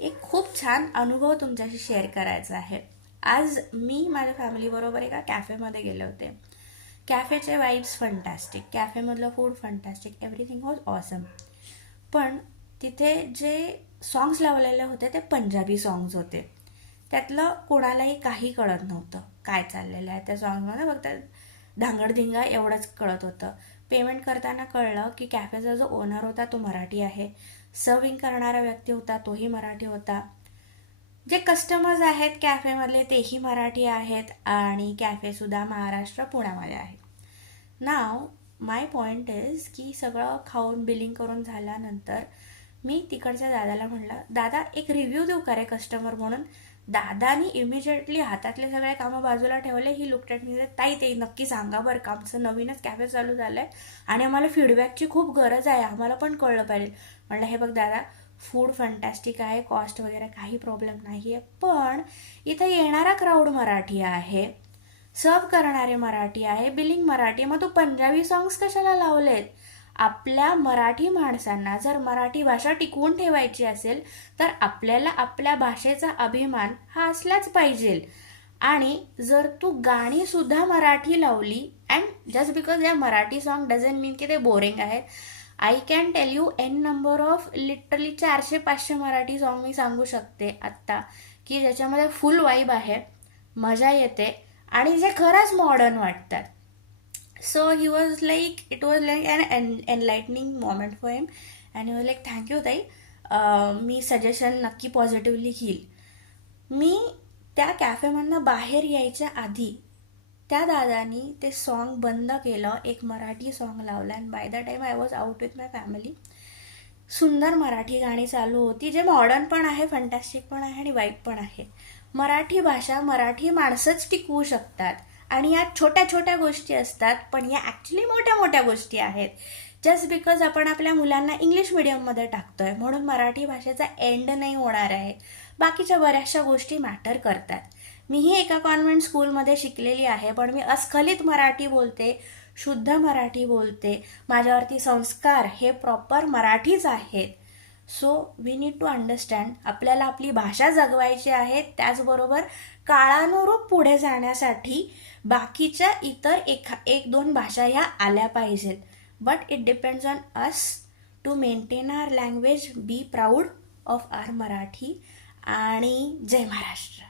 एक खूप छान अनुभव तुमच्याशी शेअर करायचा आहे. आज मी माझ्या फॅमिलीबरोबर एका कॅफेमध्ये गेले होते. कॅफेचे वाईब्स फंटॅस्टिक, कॅफेमधलं food fantastic, everything was awesome. पण तिथे जे सॉंग्स लावलेले होते ते पंजाबी सॉंग्स होते. त्यातलं कोणालाही काही कळत नव्हतं काय चाललेलं आहे त्या सॉंगमध्ये, फक्त धांगडधिंगा एवढंच कळत होतं. पेमेंट करताना कळलं की कॅफेचा जो ओनर होता तो मराठी आहे, सर्विंग करणारा व्यक्ती होता तोही मराठी होता, जे कस्टमर्स आहेत कॅफेमधले तेही मराठी आहेत आणि कॅफेसुद्धा महाराष्ट्र पुण्यामध्ये आहे. नाव माय पॉईंट इज की सगळं खाऊन बिलिंग करून झाल्यानंतर मी तिकडच्या दादाला म्हटलं, दादा एक रिव्ह्यू देऊ का रे कस्टमर म्हणून. दादानी इमिजिएटली हातातले सगळे कामं बाजूला ठेवले. ही लुक्ड ॲट मी, ताई ते नक्की सांगा बरं का, आमचं नवीनच कॅफे चालू झालं आहे आणि आम्हाला फीडबॅकची खूप गरज आहे, आम्हाला पण कळलं पाहिजे. म्हटलं हे बघ दादा, फूड फंटॅस्टिक आहे, कॉस्ट वगैरे काही प्रॉब्लेम नाही आहे, पण इथं येणारा क्राऊड मराठी आहे, सर्व करणारे मराठी आहे, बिलिंग मराठी, मग तू पंजाबी सॉंग्स कशाला लावलेत. आपल्या मराठी माणसांना जर मराठी भाषा टिकवून ठेवायची असेल तर आपल्याला आपल्या भाषेचा अभिमान हा असलाच पाहिजे. आणि जर तू गाणी सुद्धा मराठी लावली, अँड जस्ट बिकॉज या मराठी सॉन्ग डझंट मीन की ते बोरिंग आहेत. I can tell you an number of literally 400-500 Marathi song मी सांगू शकते आत्ता, की ज्याच्यामध्ये फुल वाईब आहे, मजा येते आणि जे खरंच मॉडर्न वाटतात. So he was like, it was like an enlightening moment for him and he was like thank you tai. मी सजेशन नक्की पॉझिटिव्हली घेईल. मी त्या कॅफेमधनं बाहेर यायच्या आधी त्या दादानी ते सॉन्ग बंद केलं, एक मराठी सॉन्ग लावलं and by the time I was out with my family. सुंदर मराठी गाणी चालू होती, जे मॉडर्न पण आहे, फंटॅस्टिक पण आहे आणि वाईब पण आहे. मराठी भाषा मराठी माणसंच टिकवू शकतात आणि या छोट्या छोट्या गोष्टी असतात, पण या ॲक्च्युली मोठ्या मोठ्या गोष्टी आहेत. जस्ट बिकॉज आपण आपल्या मुलांना इंग्लिश मिडियममध्ये टाकतोय म्हणून मराठी भाषेचा एंड नाही होणार आहे. बाकीच्या बऱ्याचशा गोष्टी मॅटर करतात. मीही एका कॉन्व्हेंट स्कूलमध्ये शिकलेली आहे, पण मी अस्खलित मराठी बोलते, शुद्ध मराठी बोलते, माझ्यावरती संस्कार हे प्रॉपर मराठीच आहेत. So we need to understand, आपल्याला आपली भाषा जगवायची आहे, त्याचबरोबर काळानुरूप पुढे जाण्यासाठी बाकीच्या इतर एक दोन भाषा ह्या आल्या पाहिजेत. But it depends on us to maintain our language, be proud of our Marathi. आणि जय महाराष्ट्र.